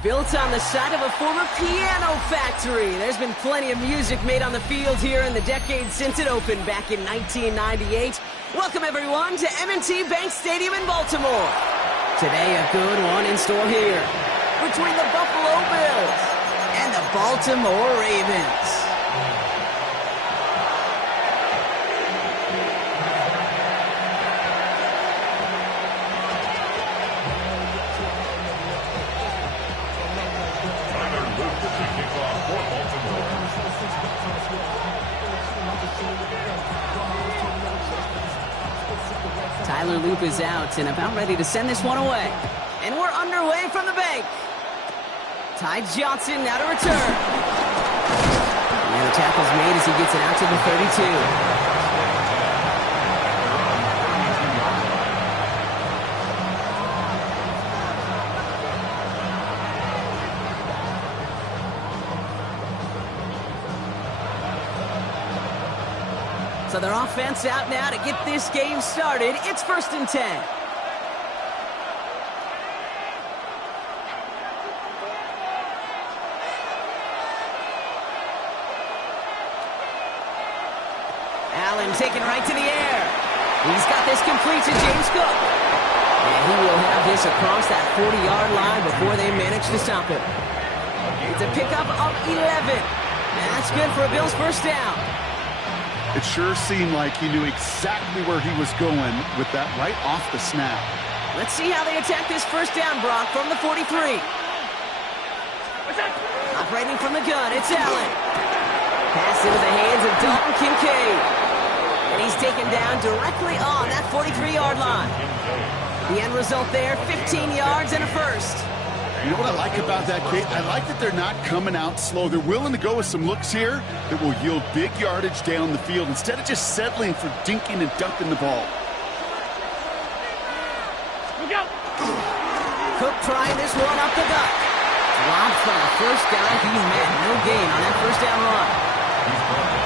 Built on the site of a former piano factory, there's been plenty of music made on the field here in the decade since it opened back in 1998. Welcome, everyone, to M&T Bank Stadium in Baltimore. Today, a good one in store here between the Buffalo Bills and the Baltimore Ravens. Tyler Loop is out and about ready to send this one away. And we're underway from the bank. Ty Johnson now to return. And the tackle's made as he gets it out to the 32. So their offense out now to get this game started. It's 1st and 10. Allen taken right to the air. He's got this complete to James Cook. And he will have this across that 40-yard line before they manage to stop him. It's a pickup of 11. And that's good for a Bills first down. It sure seemed like he knew exactly where he was going with that right off the snap. Let's see how they attack this first down, Brock, from the 43. Operating from the gun, it's Allen. Pass into the hands of Dalton Kincaid. And he's taken down directly on that 43-yard line. The end result there, 15 yards and a first. You know what I like about that, Kate? I like that they're not coming out slow. They're willing to go with some looks here that will yield big yardage down the field instead of just settling for dinking and dunking the ball. Look out. Cook trying this one up the gut. Dropped from the first guy he met. No gain on that first down run.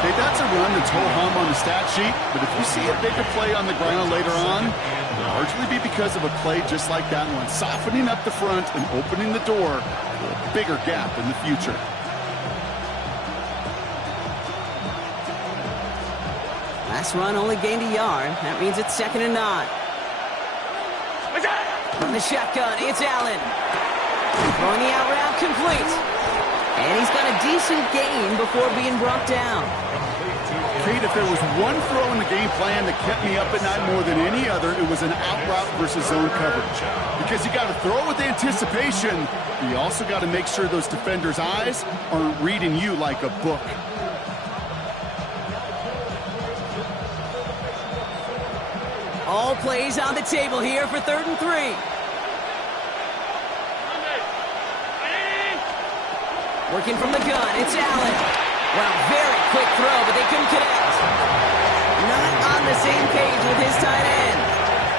Hey, that's a run that's ho-hum on the stat sheet, but if you see a bigger play on the ground later on, it'll largely be because of a play just like that one, softening up the front and opening the door for a bigger gap in the future. Last run only gained a yard. That means it's 2nd and 9. From the shotgun, it's Allen. Throwing the out route complete. And he's got a decent gain before being brought down. Kate, if there was one throw in the game plan that kept me up at night more than any other, it was an out route versus zone coverage. Because you got to throw with anticipation, but you also got to make sure those defenders' eyes aren't reading you like a book. All plays on the table here for 3rd and 3. Working from the gun, it's Allen. Well, very quick throw, but they couldn't connect. Not on the same page with his tight end.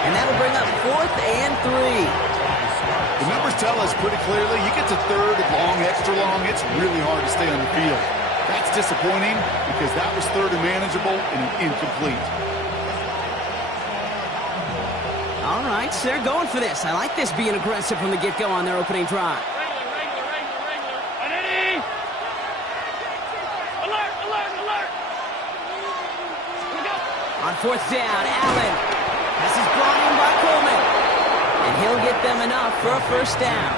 And that'll bring up 4th and 3. The numbers tell us pretty clearly, you get to 3rd and long, extra long, it's really hard to stay on the field. That's disappointing because that was 3rd and manageable and incomplete. All right, so they're going for this. I like this being aggressive from the get-go on their opening drive. On 4th down, Allen. This is brought in by Coleman. And he'll get them enough for a first down.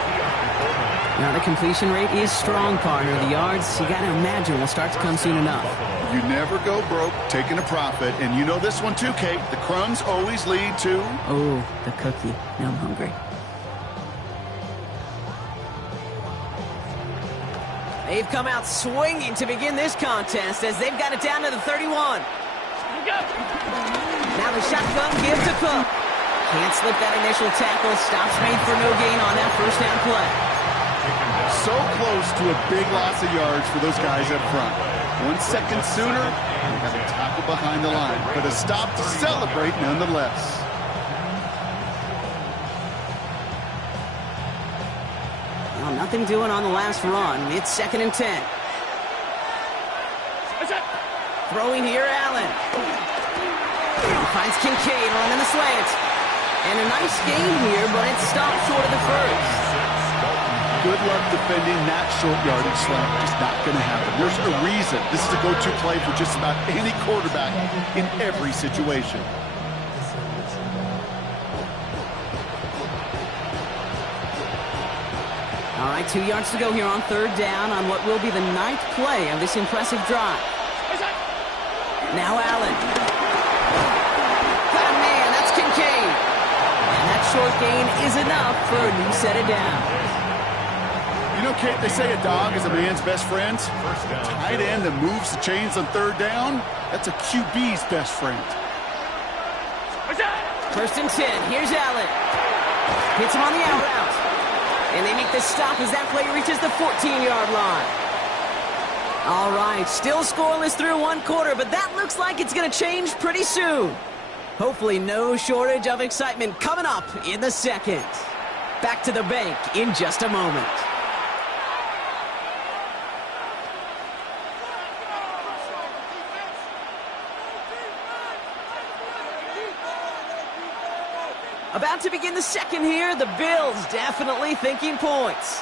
Now, the completion rate is strong, partner. The yards, you got to imagine, will start to come soon enough. You never go broke taking a profit. And you know this one too, Kate. The crumbs always lead to... Oh, the cookie. Now I'm hungry. They've come out swinging to begin this contest as they've got it down to the 31. Now the shotgun give to Cook. Can't slip that initial tackle. Stops made for no gain on that first down play. So close to a big loss of yards for those guys up front. 1 second sooner, they have a tackle behind the line. But a stop to celebrate nonetheless. Well, nothing doing on the last run. It's 2nd and 10. Throwing here, Allen. Finds Kincaid running the slant. And a nice gain here, but it's stopped short of the first. good luck defending that short yardage slant. Just not going to happen. There's a reason. This is a go-to play for just about any quarterback in every situation. All right, 2 yards to go here on third down on what will be the 9th play of this impressive drive. Now Allen. Oh, man, that's Kincaid. And that short gain is enough for a new set of downs. You know, Kate, they say a dog is a man's best friend. A tight end that moves the chains on third down, that's a QB's best friend. First and 10. Here's Allen. Hits him on the out route. And they make the stop as that play reaches the 14-yard line. All right, still scoreless through 1 quarter, but that looks like it's going to change pretty soon. Hopefully no shortage of excitement coming up in the second. Back to the bank in just a moment. About to begin the second here, the Bills definitely thinking points.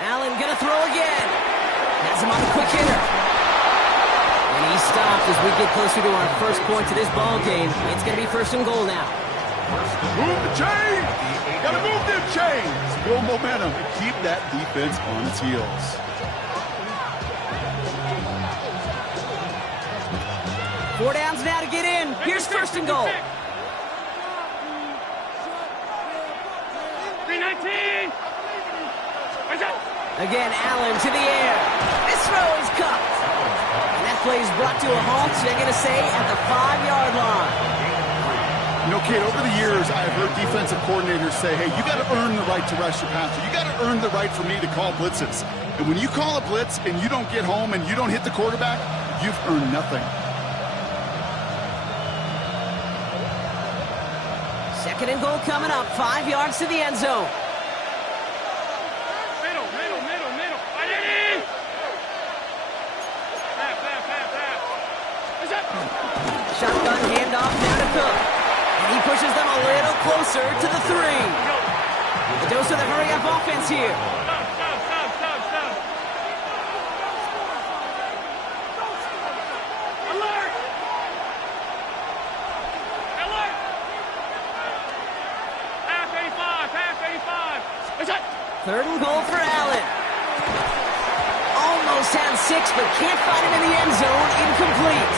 Allen gonna throw again. Has him on the quick hitter. And he stopped as we get closer to our first point to this ball game. It's gonna be first and goal now. Move the chains! Gotta move them chains! Build momentum and keep that defense on its heels. Four downs now to get in. Here's first and goal. 319. Again, Allen to the air. This throw is cut. And that play is brought to a halt, they're going to say, at the 5-yard line. You know, Kate, over the years, I've heard defensive coordinators say, hey, you got to earn the right to rush your passer. You got to earn the right for me to call blitzes. And when you call a blitz and you don't get home and you don't hit the quarterback, you've earned nothing. Second and goal coming up, 5 yards to the end zone. Middle. Shotgun handoff now to Cook. And he pushes them a little closer to the 3. The dose of the hurry-up offense here. Stop. Alert! Half 85. Third and goal for Allen. Almost had 6, but can't find him in the end zone. Incomplete.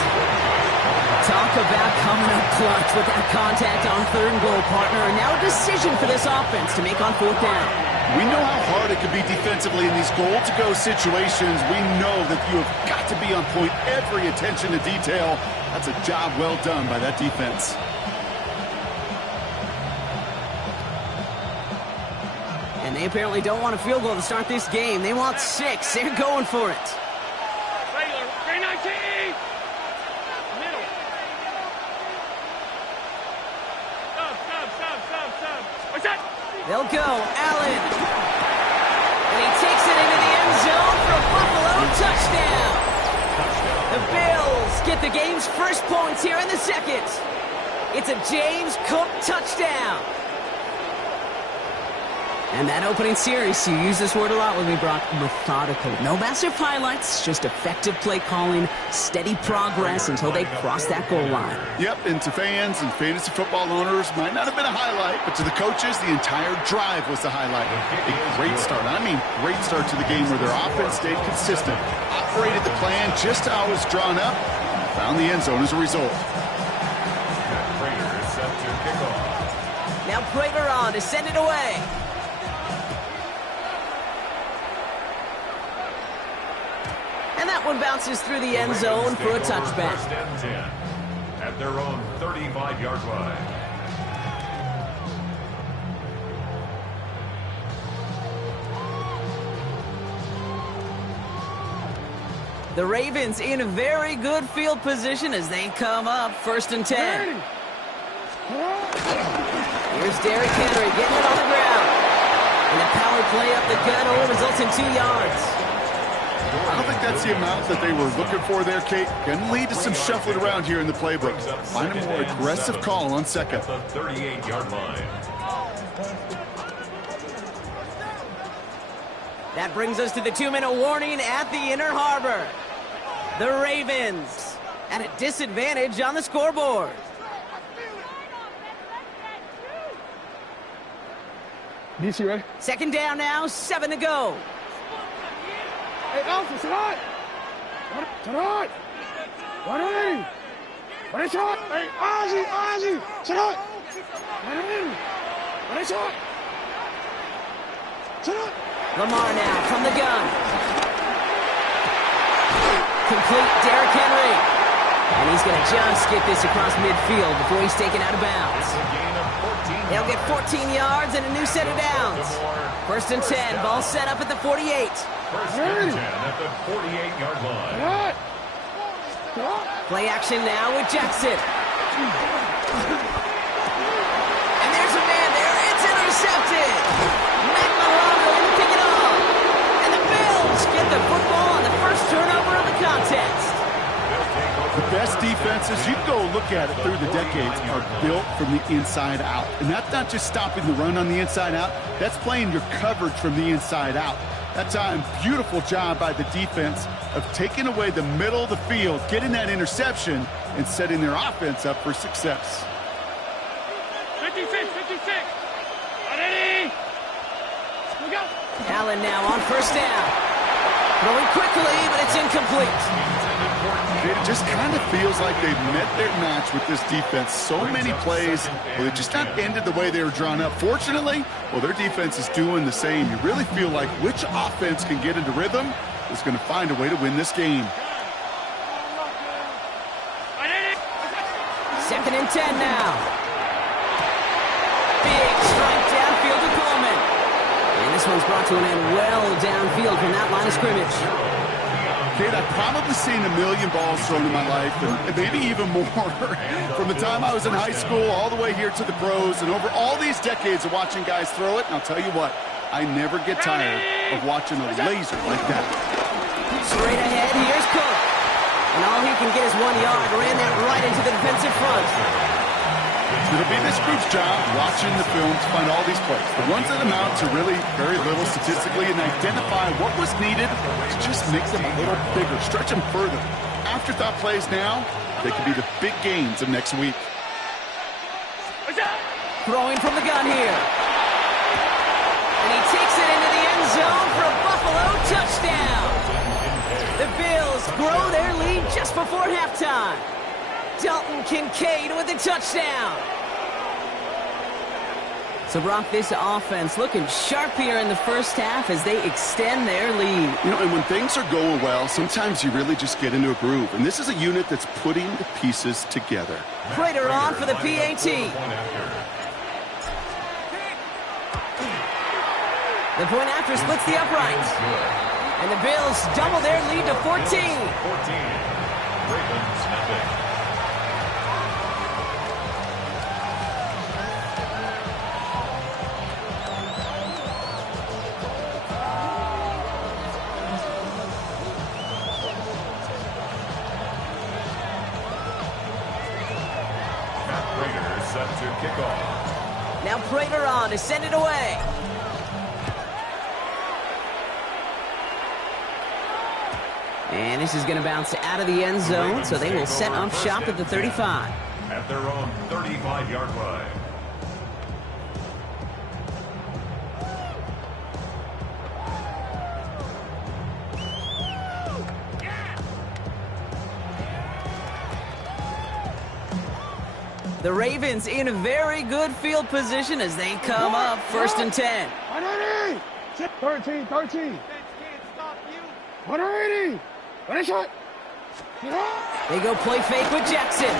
Talk about coming up clutch with that contact on third and goal, partner. And now a decision for this offense to make on fourth down. We know how hard it can be defensively in these goal-to-go situations. We know that you have got to be on point, every attention to detail. That's a job well done by that defense. And they apparently don't want a field goal to start this game. They want 6. They're going for it. 319. Middle. Stop. They'll go. Allen. And he takes it into the end zone for a Buffalo touchdown. The Bills get the game's first points here in the second. It's a James Cook touchdown. And that opening series, you use this word a lot with me, Brock, methodical. No massive highlights, just effective play calling, steady progress until they cross that goal line. Yep, and to fans and fantasy football owners, might not have been a highlight, but to the coaches, the entire drive was the highlight. A great start. I mean, great start to the game where their offense stayed consistent, operated the plan just how it was drawn up, found the end zone as a result. Now Prater on to send it away. And that one bounces through the end zone for a touchback. First and 10 at their own 35-yard line. The Ravens in a very good field position as they come up first and 10. Here's Derrick Henry getting it on the ground. And the power play up the gut results in 2 yards. I don't think that's the amount that they were looking for there, Kate. Can lead to some shuffling around here in the playbook. Find a more aggressive call on second. At the 38-yard line. That brings us to the 2-minute warning at the Inner Harbor. The Ravens at a disadvantage on the scoreboard. DC, ready? Second down now, 7 to go. Hey, Alpha, sit on! Sit on! What are you? What is it? Hey, Ozzy! Sit on! What are you? What is it? Sit on! Lamar now from the gun. Complete Derrick Henry. And he's going to just get this across midfield before he's taken out of bounds. They'll get 14 yards and a new set of downs. First and 10, ball set up at the 48. First and 10 at the 48-yard line. Play action now with Jackson. And there's a man there. It's intercepted. McMillan will pick it off. And the Bills get the football on the first turnover of the contest. The best defenses, you can go look at it through the decades, are built from the inside out. And that's not just stopping the run on the inside out. That's playing your coverage from the inside out. That time, beautiful job by the defense of taking away the middle of the field, getting that interception, and setting their offense up for success. 56. Ready? We go. Allen now on first down. Throwing quickly, but it's incomplete. It just kind of feels like they've met their match with this defense. So many plays, well, it just not ended the way they were drawn up. Fortunately, well, their defense is doing the same. You really feel like which offense can get into rhythm is going to find a way to win this game. Second and 10 now. Big strike downfield to Coleman. And this one's brought to an end well downfield from that line of scrimmage. Kate, I've probably seen a million balls thrown in my life, and maybe even more, from the time I was in high school all the way here to the pros, and over all these decades of watching guys throw it. And I'll tell you what, I never get tired of watching a laser like that. Straight ahead, here's Cook. And all he can get is 1 yard. Ran that right into the defensive front. It'll be this group's job watching the film to find all these plays. The ones that amount to really very little statistically, and identify what was needed to just make them a little bigger, stretch them further. Afterthought plays now, they could be the big gains of next week. Throwing from the gun here. And he takes it into the end zone for a Buffalo touchdown. The Bills grow their lead just before halftime. Dalton Kincaid with the touchdown. So, Brock, this offense looking sharp here in the first half as they extend their lead. You know, and when things are going well, sometimes you really just get into a groove. And this is a unit that's putting the pieces together. Prater on for the PAT. The point after splits the uprights. And the Bills double their lead to 14. Ravens nothing. Set to kick off. Now Prater on to send it away. And this is going to bounce out of the end zone, so they will set up shop at the 35. At their own 35-yard line. The Ravens in a very good field position as they come up first and 10. 13. 180. What a shot. They go play fake with Jackson.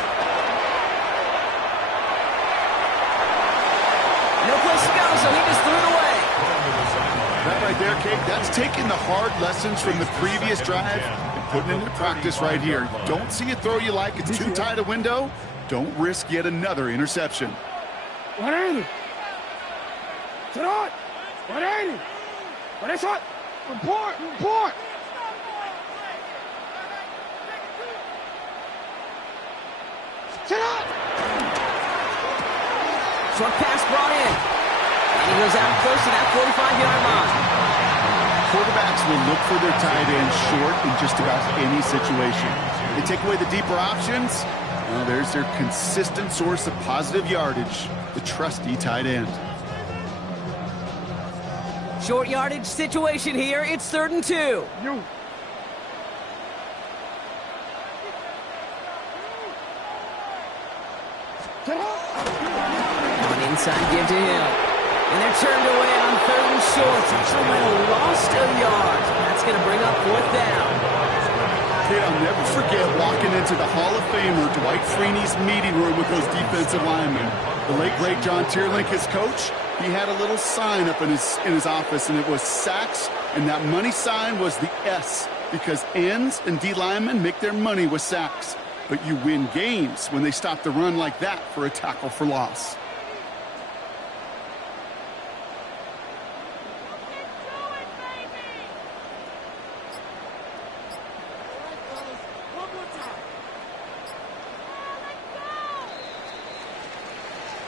No place to go, so he just threw it away. That right there, Kate, that's taking the hard lessons from the previous drive and putting it into practice right here. Don't see it throw you like it's too tight a window. Don't risk yet another interception. 180. Sit on. 180. What is it? Report. Sit up! Short pass brought in. And he goes out close to that 45-yard line. Quarterbacks will look for their tight end short in just about any situation. They take away the deeper options. Well, there's their consistent source of positive yardage, the trusty tight end. Short yardage situation here. It's 3rd and 2. You. Sit up! One inside give to him. And they're turned away on 3rd and short. Actually might have lost a yard. That's going to bring up 4th down. Kid, I'll never forget walking into the Hall of Famer Dwight Freeney's meeting room with those defensive linemen. The late, great John Tierlink, his coach, he had a little sign up in his office, and it was sacks, and that money sign was the S, because ends and D linemen make their money with sacks. But you win games when they stop the run like that for a tackle for loss.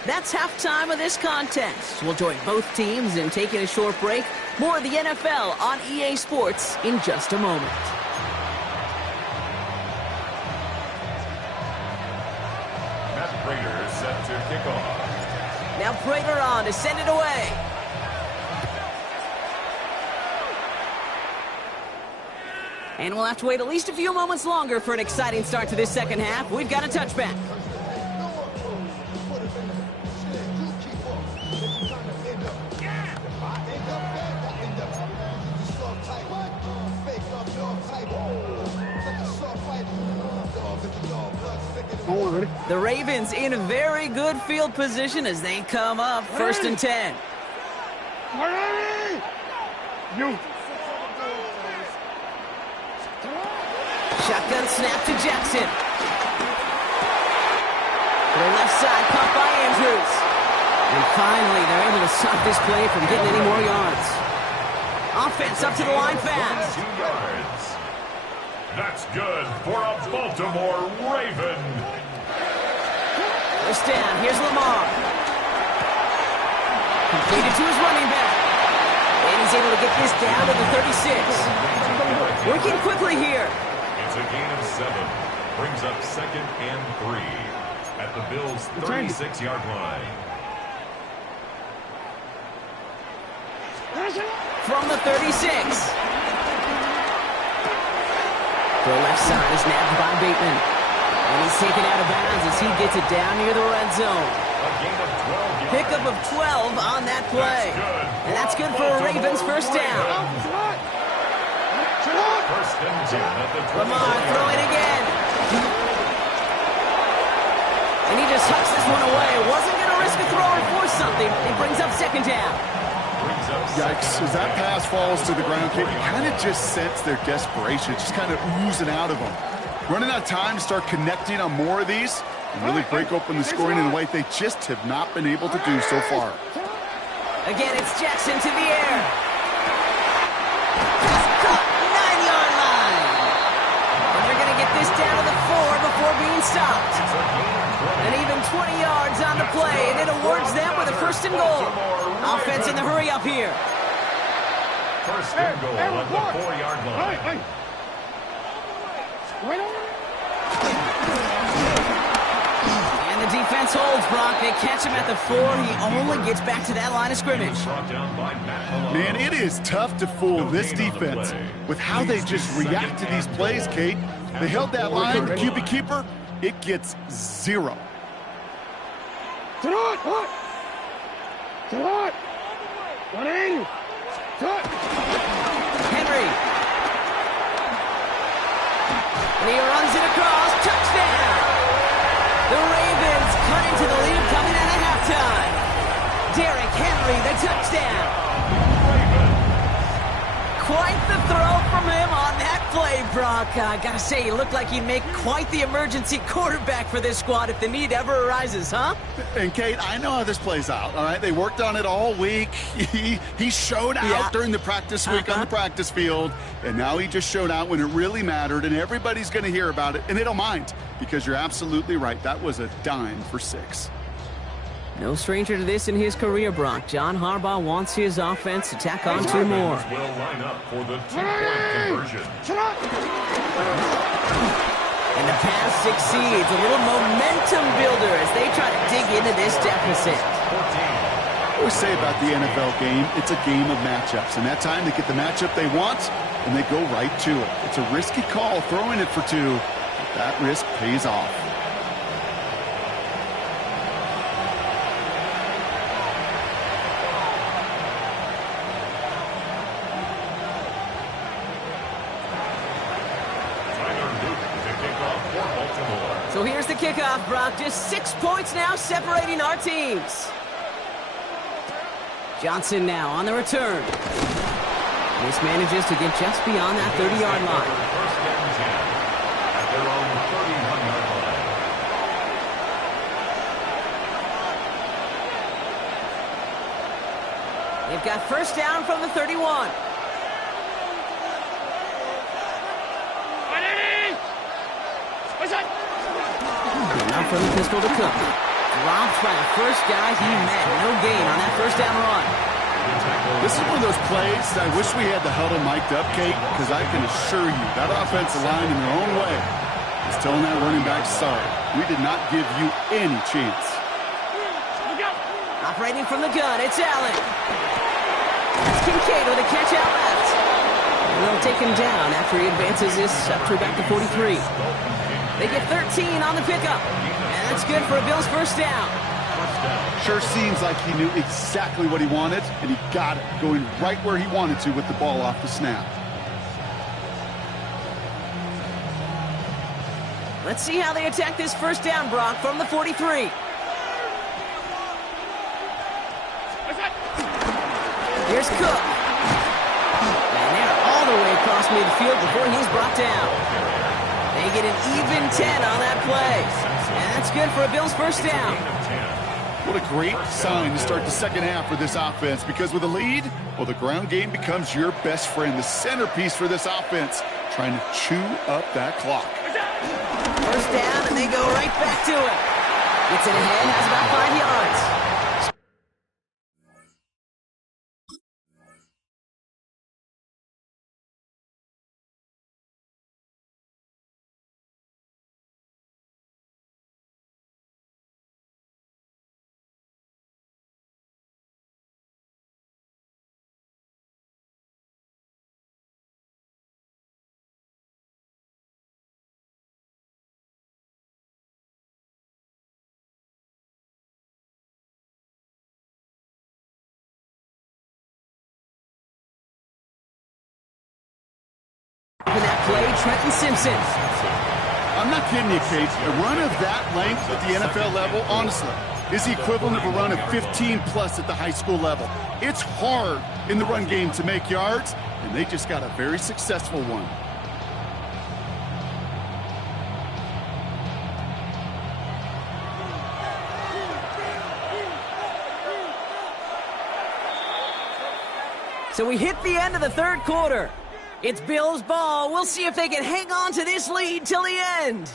That's halftime of this contest. We'll join both teams in taking a short break. More of the NFL on EA Sports in just a moment. Matt Prater is set to kick off. Now Prater on to send it away. And we'll have to wait at least a few moments longer for an exciting start to this second half. We've got a touchback. The Ravens in a very good field position as they come up 1st and 10. You. Shotgun snap to Jackson. To the left side, caught by Andrews. And finally, they're able to stop this play from getting any more yards. Offense up to the line fast. 2 yards. That's good for a Baltimore Raven. First down, here's Lamar. Completed to his running back. And he's able to get this down to the 36. Working quickly here. It's a gain of 7. Brings up 2nd and 3 at the Bills' 36-yard line. From the 36. The left side is nabbed by Bateman. And he's taken out of bounds as he gets it down near the red zone. A gain of 12 yards. Pickup of 12 on that play. And that's good for a Ravens first down. First and 10 at the 20. Lamar throwing again. And he just hucks this one away. Wasn't going to risk a throw or force something. It brings up 2nd down. Yikes, as that pass falls to the ground, you kind of just sense their desperation. It's just kind of oozing out of them. Running out of time to start connecting on more of these and really break open the scoring in a way they just have not been able to do so far. Again, it's Jackson to the air. Just caught 9-yard line. And they're going to get this down to the 4 before being stopped. And even 20 yards on the play, and it awards them with a 1st and goal. Offense in the hurry up here. First and goal at the 4-yard line. And the defense holds, Brock. They catch him at the 4. He only gets back to that line of scrimmage. Man, it is tough to fool this defense with how they just react to these plays, Kate. They held that line, the QB keeper, it gets 0. Henry. And he runs it across. Touchdown. The Ravens cut into the lead coming out of halftime. Derrick Henry, the touchdown. Quite the throw from him on that play, Brock. I gotta say, he looked like he'd make quite the emergency quarterback for this squad if the need ever arises, huh? And Kate, I know how this plays out, all right? They worked on it all week. He showed out during the practice week on the practice field, and now he just showed out when it really mattered, and everybody's going to hear about it, and they don't mind because you're absolutely right. That was a dime for 6. No stranger to this in his career, Brock. John Harbaugh wants his offense to tack on 2 more. Will line up for the 2-point conversion. And the pass succeeds. A little momentum builder as they try to dig into this deficit. I always say about the NFL game, it's a game of matchups. And that time they get the matchup they want, and they go right to it. It's a risky call throwing it for 2. But that risk pays off. So here's the kickoff, Brock. Just 6 points now separating our teams. Johnson now on the return. This manages to get just beyond that 30-yard line. First down 10 at their own 31-yard line. They've got first down from the 31. Now from the pistol to Cook. Drops by the first guy he met. No gain on that first down run. This is one of those plays that I wish we had the huddle mic'd up, Kate, because I can assure you that offensive line in their own way is telling that running back, sorry, we did not give you any chance. Operating from the gun, it's Allen. That's Kincaid with a catch out left. And they'll take him down after he advances this up to about the 43. They get 13 on the pickup. And that's good for a Bills first down. Sure seems like he knew exactly what he wanted, and he got it, going right where he wanted to with the ball off the snap. Let's see how they attack this first down, Brock, from the 43. Here's Cook. And they're all the way across midfield before he's brought down. They get an even 10 on that play. And that's good for a Bills first down. What a great sign to start the second half for this offense, because with a lead, well, the ground game becomes your best friend, the centerpiece for this offense, trying to chew up that clock. First down, and they go right back to it. Gets it ahead, has about 5 yards. In that play, Trenton Simpson. I'm not kidding you, Kate. A run of that length at the NFL level, honestly, is the equivalent of a run of 15-plus at the high school level. It's hard in the run game to make yards, and they just got a very successful one. So we hit the end of the third quarter. It's Bills ball. We'll see if they can hang on to this lead till the end.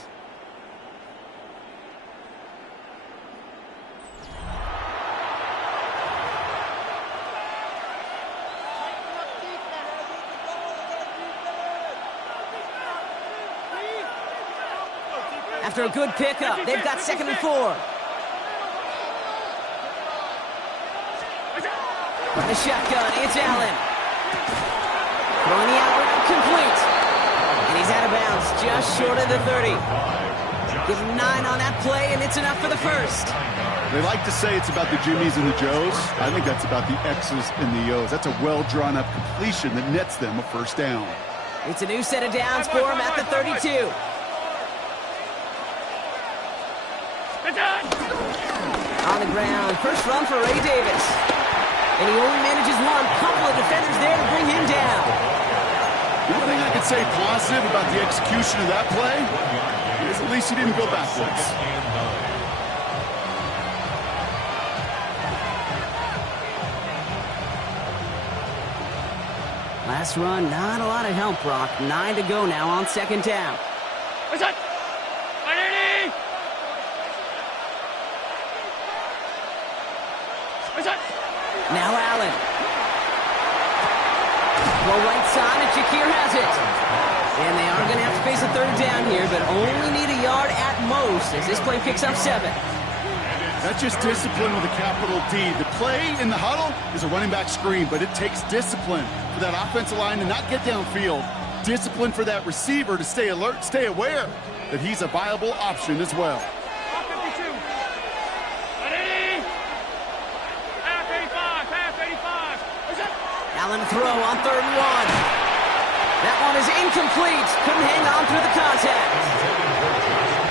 After a good pickup, they've got 2nd and 4. From the shotgun, it's Allen. Throwing the out route complete. And he's out of bounds, just short of the 30. Give him 9 on that play, and it's enough for the first. They like to say it's about the Jimmies and the Joes. I think that's about the X's and the O's. That's a well-drawn-up completion that nets them a first down. It's a new set of downs for him at the 32. On the ground, first run for Ray Davis. And he only manages one. Couple of defenders there to bring him down. One thing I could say positive about the execution of that play is at least he didn't go backwards. Last run, not a lot of help, Brock. 9 to go now on 2nd down. What's that? Now Allen. Throw right side, and Shakir has it. And they are going to have to face a third down here, but only need a yard at most as this play picks up 7. That's just discipline with a capital D. The play in the huddle is a running back screen, but it takes discipline for that offensive line to not get downfield. Discipline for that receiver to stay alert, stay aware that he's a viable option as well. Allen throw on 3rd and 1. That one is incomplete. Couldn't hang on through the contact.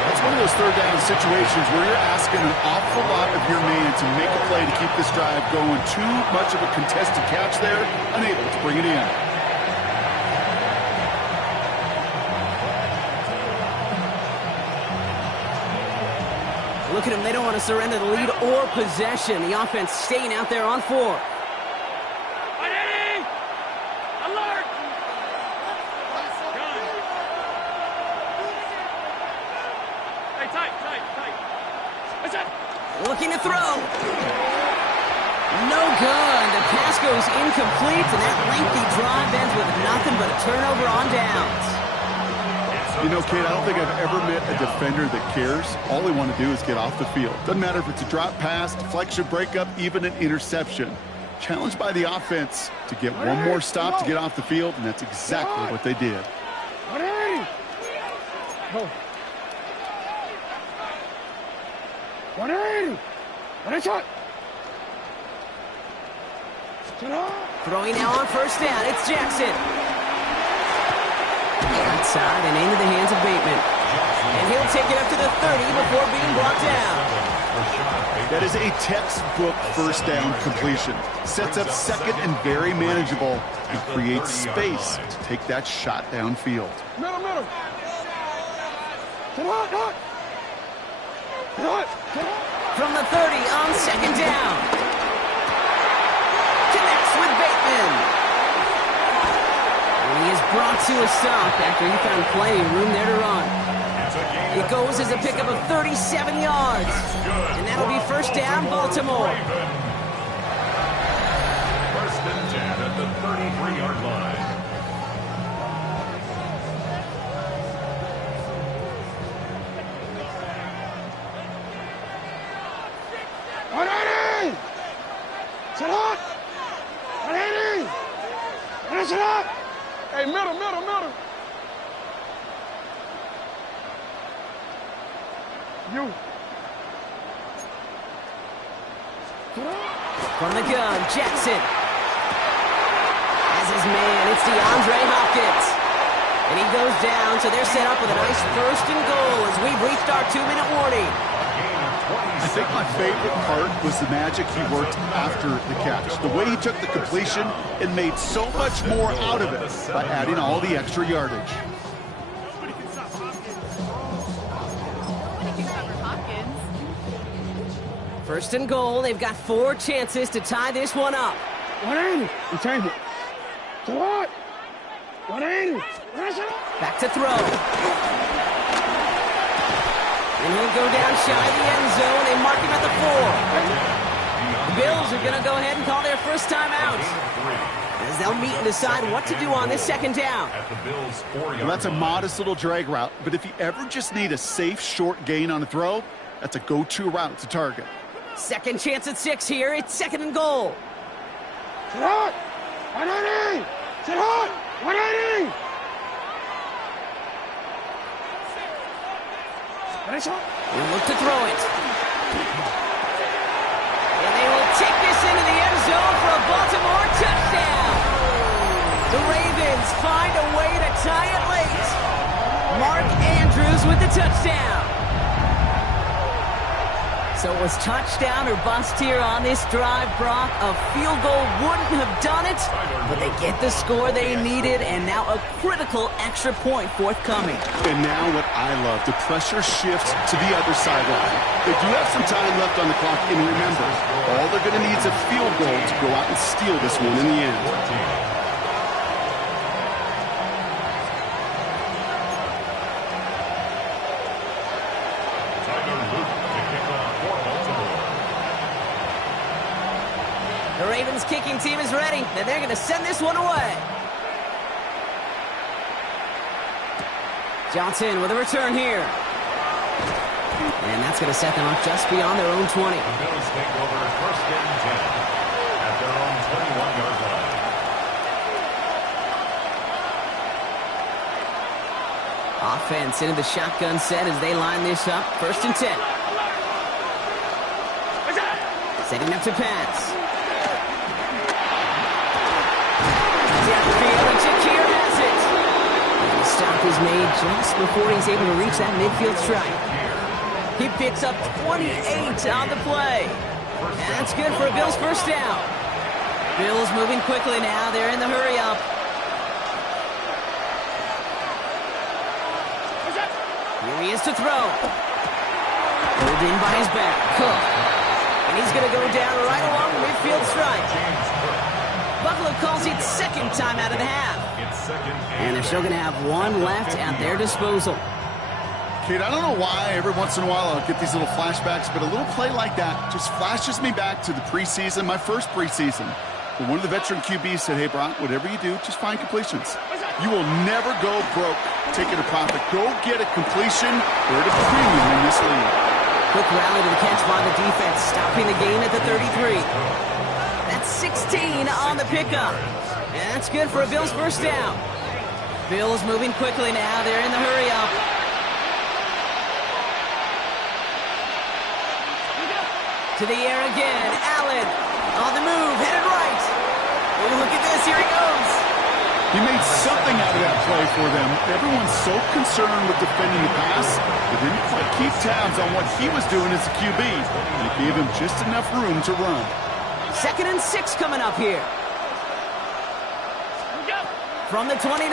That's one of those third down situations where you're asking an awful lot of your man to make a play to keep this drive going. Too much of a contested catch there, unable to bring it in. Look at them. They don't want to surrender the lead or possession. The offense staying out there on 4. Looking to throw. No good. The pass goes incomplete, and that lengthy drive ends with nothing but a turnover on downs. You know, Kate, I don't think I've ever met a defender that cares. All they want to do is get off the field. Doesn't matter if it's a drop pass, deflection, breakup, even an interception. Challenged by the offense to get one more stop to get off the field, and that's exactly what they did. Throwing now on 1st down. It's Jackson. Outside and into the hands of Bateman. And he'll take it up to the 30 before being brought down. That is a textbook 1st down completion. Sets up 2nd and very manageable and creates space to take that shot downfield. Middle. From the 30 on 2nd down. Connects with Bateman. And he is brought to a stop after he found plenty of room there to run. It goes as a pickup of 37 yards. And that'll be 1st down, Baltimore. 1st and 10 at the 33-yard line. Hey, middle. You. From the gun, Jackson. As his man, it's DeAndre Hopkins. And he goes down, so they're set up with a nice 1st and goal as we've reached our 2-minute warning. I think my favorite part was the magic he worked after the catch. The way he took the completion and made so much more out of it by adding all the extra yardage. First and goal. They've got 4 chances to tie this one up. 180. You change it. To what? 180. Back to throw. And he'll go down shy of the end zone. They mark him at the 4. The Bills are going to go ahead and call their first time out, as they'll meet and decide what to do on this 2nd down. Well, that's a modest little drag route, but if you ever just need a safe, short gain on a throw, that's a go-to route to target. 2nd chance at 6 here. It's 2nd and goal. Sit hot. 180. Sit hot. 180. He'll look to throw it. And they will take this into the end zone for a Baltimore touchdown. The Ravens find a way to tie it late. Mark Andrews with the touchdown. So it was touchdown or bust here on this drive, Brock. A field goal wouldn't have done it, but they get the score they needed, and now a critical extra point forthcoming. And now what I love, the pressure shifts to the other sideline. They do have some time left on the clock, and remember, all they're going to need is a field goal to go out and steal this one in the end. The Ravens kicking team is ready, and they're going to send this one away. Johnson with a return here. And that's going to set them up just beyond their own 20. The Bills take over first and 10 at their own 21-yard line. Offense into the shotgun set as they line this up. First and 10. Setting up to pass. Downfield, and Shakir has it. And the stop is made just before he's able to reach that midfield strike. He picks up 28 on the play. And that's good for a Bills first down. Bills moving quickly now. They're in the hurry-up. Here he is to throw. Pulled in by his back. Cook. And he's going to go down right along the midfield strike. Buffalo calls it second time out of the half. And they're still going to have one left at their disposal. Kate, I don't know why every once in a while I'll get these little flashbacks, but a little play like that just flashes me back to the preseason, my first preseason. When one of the veteran QBs said, hey, Brock, whatever you do, just find completions. You will never go broke taking a profit. Go get a completion. We're at a premium in this league. Quick rally to the catch by the defense, stopping the game at the 33. That's 16 on the pickup. And that's good for a Bills first down. Bills moving quickly now. They're in the hurry-up. To the air again. Allen on the move, headed right. Oh, look at this. Here he goes. He made something out of that play for them. Everyone's so concerned with defending the pass, they didn't quite keep tabs on what he was doing as a QB. And it gave him just enough room to run. 2nd and 6 coming up here. From the 29.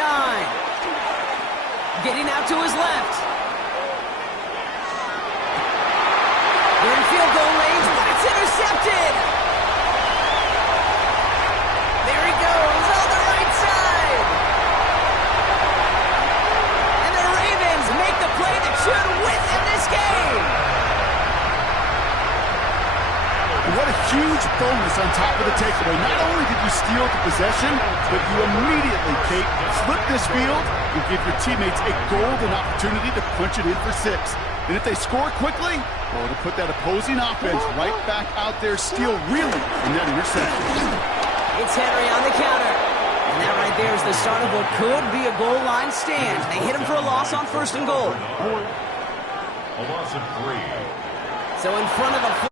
Getting out to his left. They're in field goal range, but it's intercepted. There he goes on the right side. And the Ravens make the play that should win them this game. What a huge bonus on top of the takeaway. Not only did you steal the possession, but you immediately, Kate, flip this field and give your teammates a golden opportunity to punch it in for 6. And if they score quickly, well, to put that opposing offense right back out there, steal really in that interception. It's Henry on the counter. And that right there is the start of what could be a goal line stand. They hit him for a loss on 1st and goal. A loss of 3. So in front of a...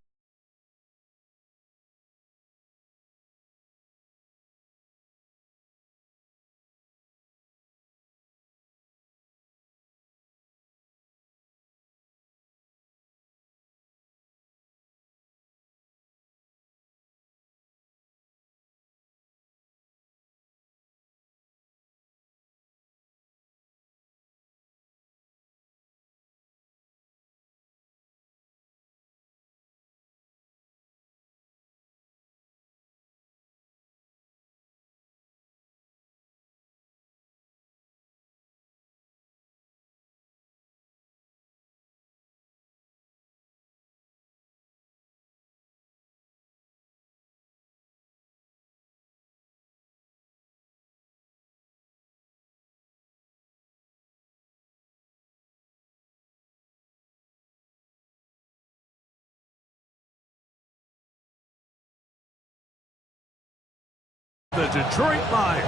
The Detroit Lions.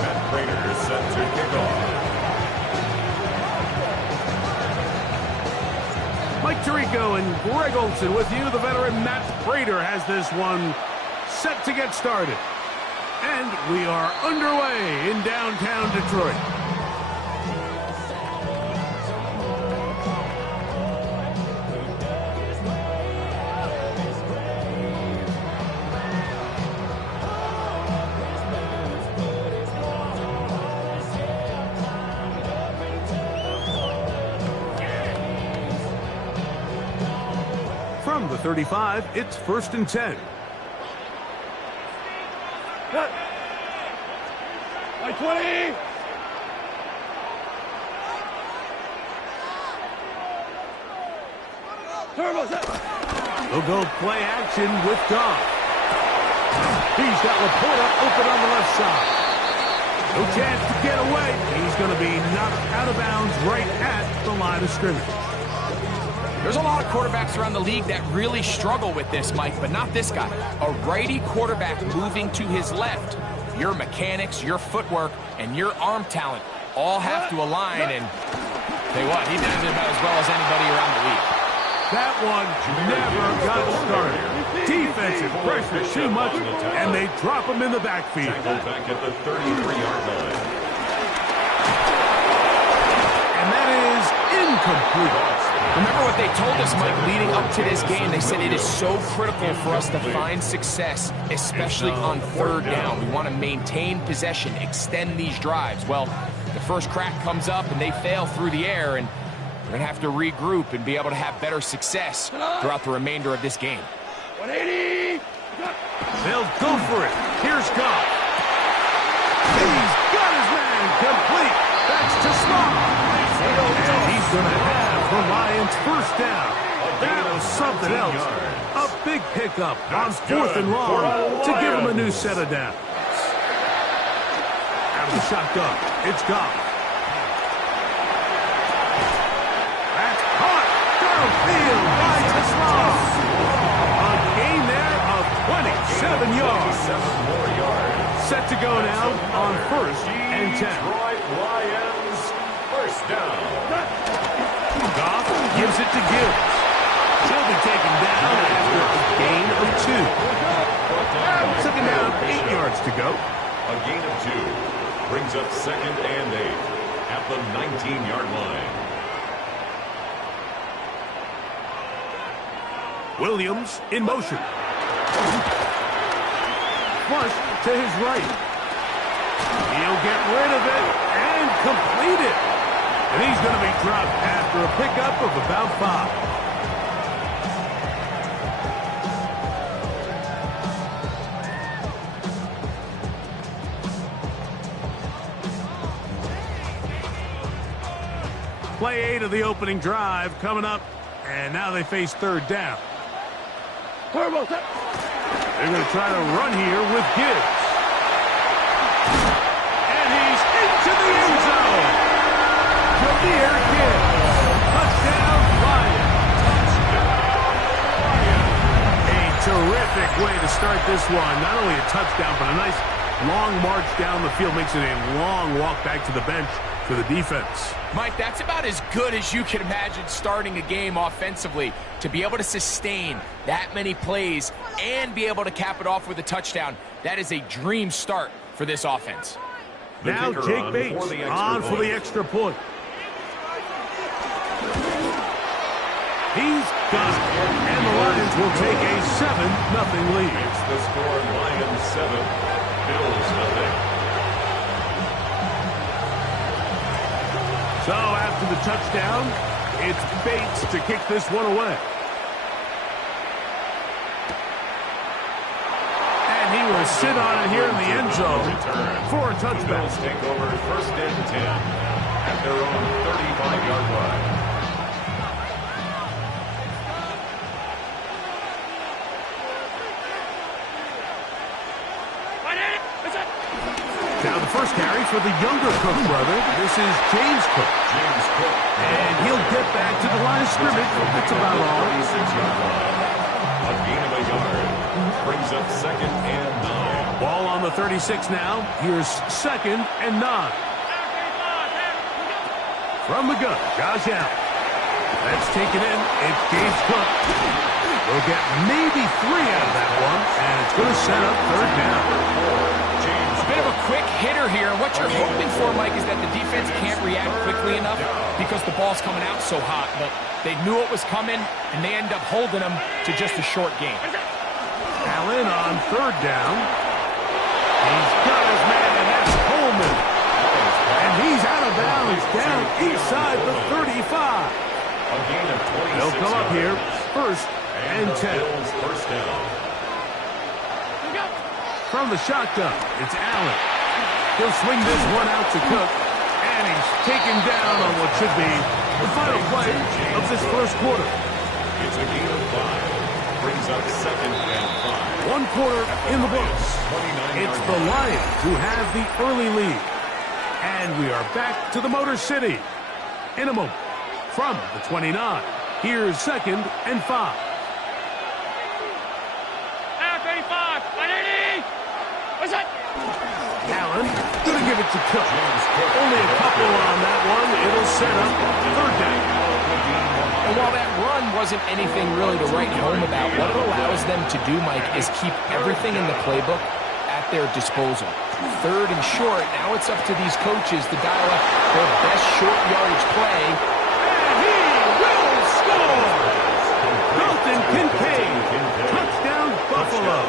Matt Prater is set to kick off. Mike Tirico and Greg Olson with you. The veteran Matt Prater has this one set to get started. And we are underway in downtown Detroit. From the 35, it's 1st and 10. Cut. Like 20. He'll go play action with Goff. He's got Laporta open on the left side. No chance to get away. He's going to be knocked out of bounds right at the line of scrimmage. There's a lot of quarterbacks around the league that really struggle with this, Mike, but not this guy. A righty quarterback moving to his left. Your mechanics, your footwork, and your arm talent all have to align, and tell you what, he does it about as well as anybody around the league. That one never got started. Defensive pressure too much, and they drop him in the backfield. Back at the 33-yard line. And that is incomplete. Remember what they told us, Mike, leading up to this game. They said it is so critical for us to find success, especially on third down. We want to maintain possession, extend these drives. Well, the first crack comes up, and they fail through the air, and we're going to have to regroup and be able to have better success throughout the remainder of this game. 180. They'll go for it. Here's Goff. He's got his man complete. That's to Small. And he's going to have the Lions first down. That was something else. A big pickup on 4th and long to give him a new set of downs. Out of the shotgun, it's Goff. That's caught downfield by Small. A gain there of 27 yards. Set to go now on 1st and 10. Lions, first down. Goff gives it to Gibbs. He'll be taken down after a gain of 2. Second down, 8 yards to go. A gain of 2 brings up 2nd and 8 at the 19-yard line. Williams in motion. Flush to his right. He'll get rid of it and complete it. And he's going to be dropped after a pickup of about 5. Play 8 of the opening drive coming up, and now they face third down. They're going to try to run here with Gibbs. And he's into the end zone. Jameer Gibbs. Touchdown, Lions. A terrific way to start this one. Not only a touchdown, but a nice long march down the field. Makes it a long walk back to the bench for the defense. Mike, that's about as good as you can imagine starting a game offensively. To be able to sustain that many plays and be able to cap it off with a touchdown, that is a dream start for this offense. Now Jake Bates on for the extra point. He's got it. And the Lions will take a 7-0 lead. It's the score, Lions 7, Bills 0. So after the touchdown, it's Bates to kick this one away. And he will sit on it here in the end zone for a touchdown. Bills take over 1st and 10 at their own 35-yard line. Now the first carry for the younger Cook brother. This is James Cook. And he'll get back to the line of scrimmage. That's about all. 36-yard line. A gain of a yard brings up 2nd and 9. Ball on the 36 now. Here's 2nd and 9. From the gun, Josh Allen. That's taken in. It's James Cook. We'll get maybe 3 out of that one, and it's going to set up third down. Bit of a quick hitter here. What you're hoping for, Mike, is that the defense can't react quickly enough because the ball's coming out so hot. But they knew it was coming, and they end up holding them to just a short game. Allen on third down. He's got his man, and that's Coleman. And he's out of bounds down inside the 35. A gain of 26 They'll come up here, 1st and 10. Bills first down. From the shotgun, it's Allen. He'll swing this one out to Cook, and he's taken down on what should be the final play of this first quarter. It's a gain of 5. Brings up 2nd and 5. 1 quarter in the books. It's the Lions who have the early lead. And we are back to the Motor City. In a moment, from the 29, here's 2nd and 5. F85, 180. What's that? Allen gonna give it to Cook. Only a couple on that one. It'll set up 3rd down. And while that run wasn't anything really to write home about, what it allows them to do, Mike, is keep everything in the playbook at their disposal. 3rd and short, now it's up to these coaches to dial up their best short yardage play. And he will score! Dalton Kincaid, touchdown Buffalo.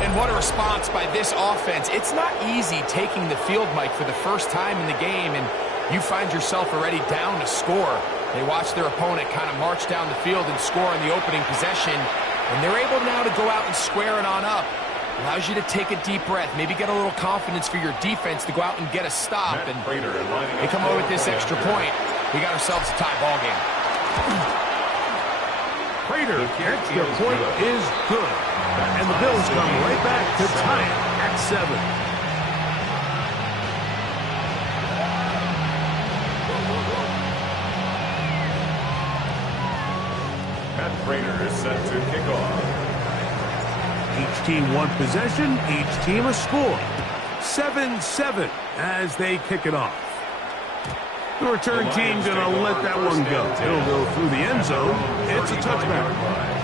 And what a response by this offense. It's not easy taking the field, Mike, for the first time in the game, and you find yourself already down to score. They watch their opponent kind of march down the field and score on the opening possession, and they're able now to go out and square it on up. Allows you to take a deep breath, maybe get a little confidence for your defense to go out and get a stop, and they come over with this extra point. We got ourselves a tie ball game. Prater, extra point is good. And the Bills come right back to tie it at 7. Matt Prater is set to kick off. Each team 1 possession, each team a score. 7-7 as they kick it off. The return team going to let that one go. It'll go through the end zone. It's a touchback.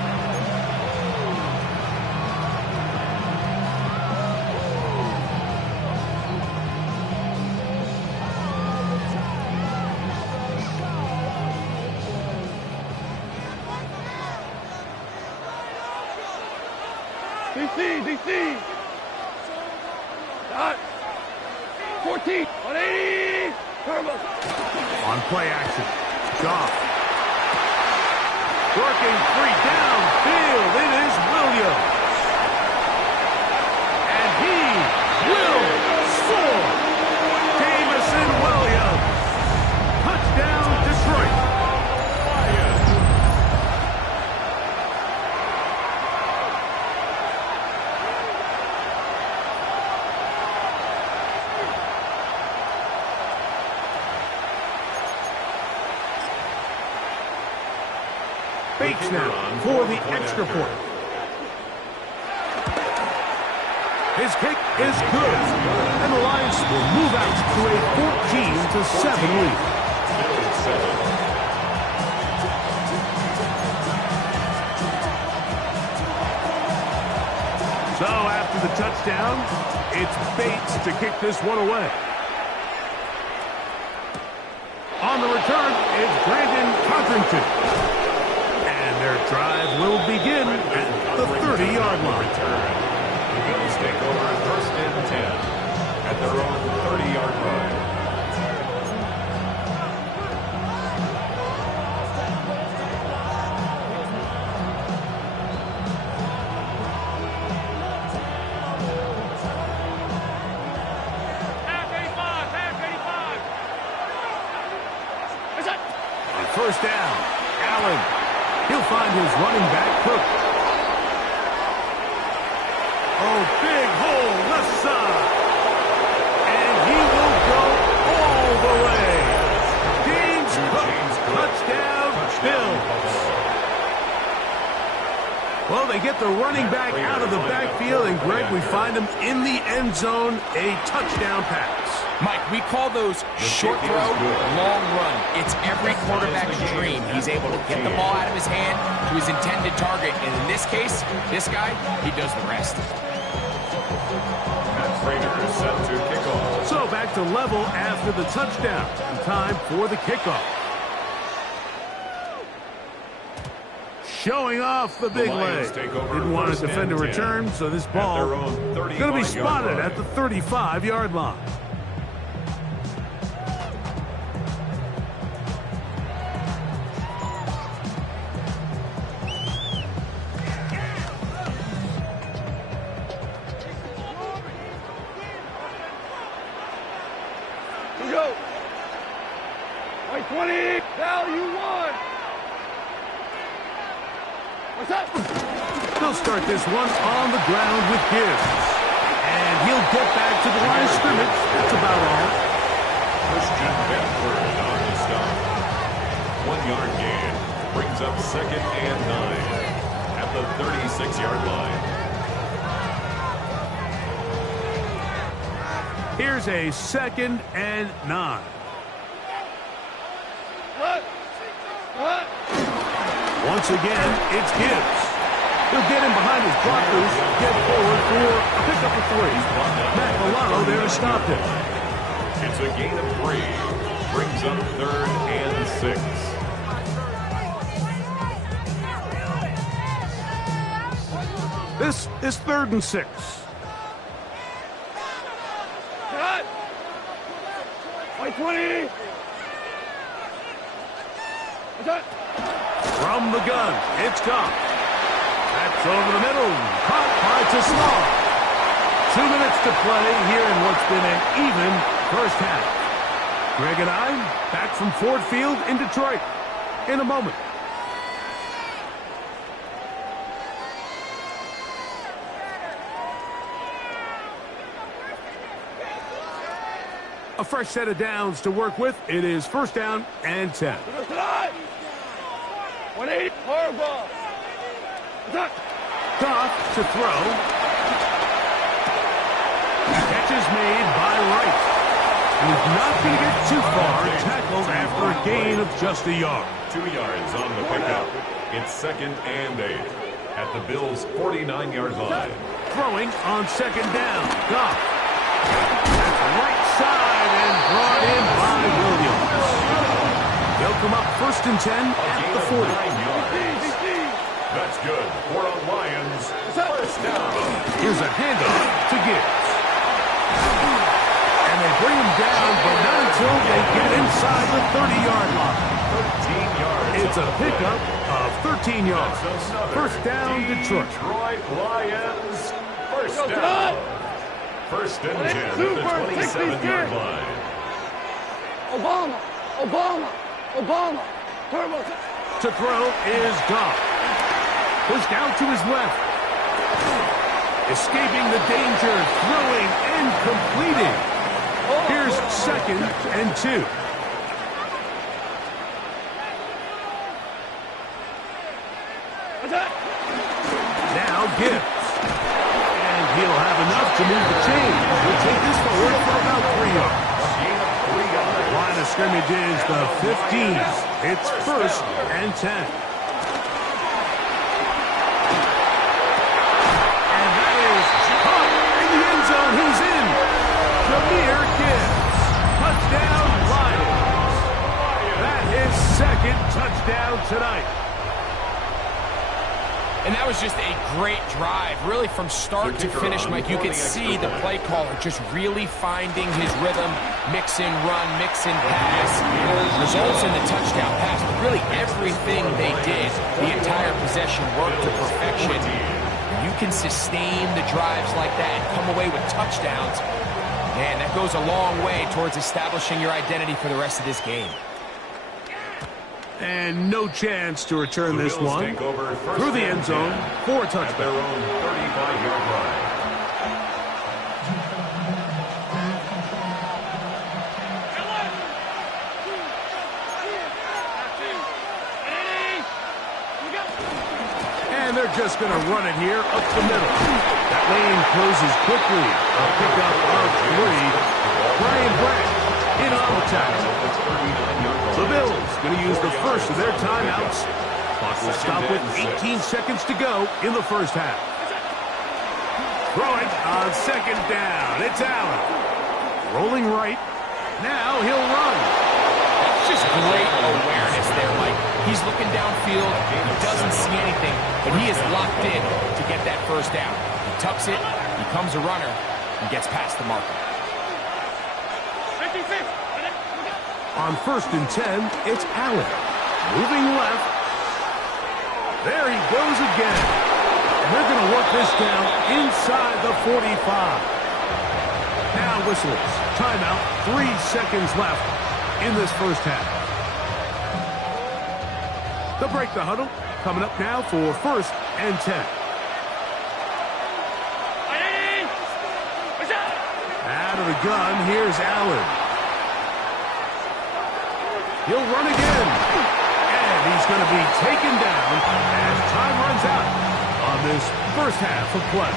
DC. Dot. 14, 180. Turbo. On play action. Goff. Working 3 downfield. It is Williams. And he will score. Jameson Williams. Touchdown, Detroit. Bates now for the extra point. His kick is good. And the Lions will move out to a 14-7 lead. So after the touchdown, it's Bates to kick this one away. On the return, it's Brandon Codrington. Their drive will begin at the 30-yard line. The Bills take over 1st and 10 at their own 30-yard line. On 1st down, Allen. He'll find his running back, Cook. Oh, big hole, left side. And he will go all the way. James Cook, touchdown, Bills. Well, they get the running back out of the backfield, and Greg, we find him in the end zone, a touchdown pass. Mike, we call those short throw, long run. It's every quarterback's dream. He's able to get the ball out of his hand to his intended target. And in this case, this guy, he does the rest. Matt Prater is set to kick off. So back to level after the touchdown. And time for the kickoff. Showing off the big leg. Didn't want to defend a return, so this ball going to be spotted at the 35-yard line. Go. Right 20. Now you won. They'll start this one on the ground with Gibbs. And he'll get back to the line of scrimmage. That's about all. Christian Benford on the stop. 1 yard gain. Brings up 2nd and 9 at the 36-yard line. Here's a 2nd and 9. Once again, it's Gibbs. He'll get him behind his blockers, get forward for a pickup of 3. Matt Milano there to stop him. It's a gain of 3. Brings up 3rd and 6. This is 3rd and 6. White 20. From the gun, it's Goff. That's over the middle. Caught by Tasmar. 2 minutes to play here in what's been an even first half. Greg and I back from Ford Field in Detroit in a moment. A fresh set of downs to work with. It is 1st down and 10. 180. Horrible. Goff to throw. Catch is made by Wright. He's not going to get too far. Tackled after a gain of just a yard. 2 yards on the pickup. It's 2nd and 8 at the Bills' 49-yard line. Throwing on 2nd down. Goff. That's right side and brought in by Williams. They'll come up 1st and 10 at the 40. 9 yards. That's good for the Lions. 1st down. Here's a handoff to Gibbs. And they bring him down, but not until they get inside the 30-yard line. 13 yards. It's a pickup of 13 yards. 1st down, Detroit. Detroit Lions. 1st down. 1st and 10 at the 27-yard line. Obama. Turbo. To throw is Goff. Pushed out to his left. Escaping the danger, throwing and completing. Here's 2nd and 2. Now Gibbs. And he'll have enough to move the chain. He'll take this forward for about 3 yards. Line of scrimmage is the 15. It's 1st and 10. And that is caught in the end zone. He's in. Jahmyr Gibbs. Touchdown, Lions. That is 2nd touchdown tonight. And that was just a great drive. Really, from start to finish, Mike, you could see the play caller just really finding his rhythm, mix and run, mix and pass. Results in the touchdown pass. But really, everything they did, the entire possession worked to perfection. You can sustain the drives like that and come away with touchdowns. Man, that goes a long way towards establishing your identity for the rest of this game. And no chance to return this one through the end zone for a touchdown. At their own 35-yard line. And they're just going to run it here up the middle. That lane closes quickly. A pickup of 3. Brian Branch in on the tackle. The Bills going to use the first of their timeouts. Clock will stop with 18 seconds to go in the first half. Throwing on 2nd down. It's Allen. Rolling right. Now he'll run. That's just great awareness there, Mike. He's looking downfield. He doesn't see anything, but he is locked in to get that 1st down. He tucks it, becomes a runner, and gets past the marker. On 1st and 10, it's Allen. Moving left. There he goes again. And they're going to work this down inside the 45. Now whistles. Timeout. 3 seconds left in this first half. They'll break the huddle. Coming up now for 1st and 10. Out of the gun, here's Allen. He'll run again. And he's going to be taken down as time runs out on this first half of play.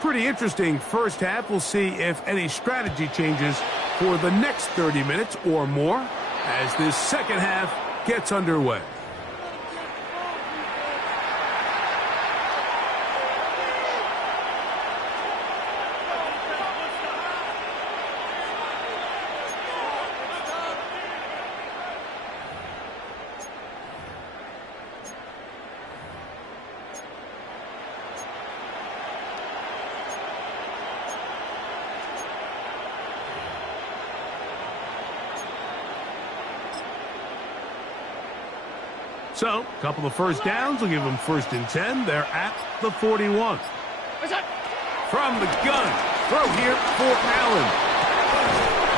Pretty interesting first half. We'll see if any strategy changes for the next 30 minutes or more as this second half gets underway. So, a couple of first downs will give them 1st and 10. They're at the 41. From the gun, throw here for Allen.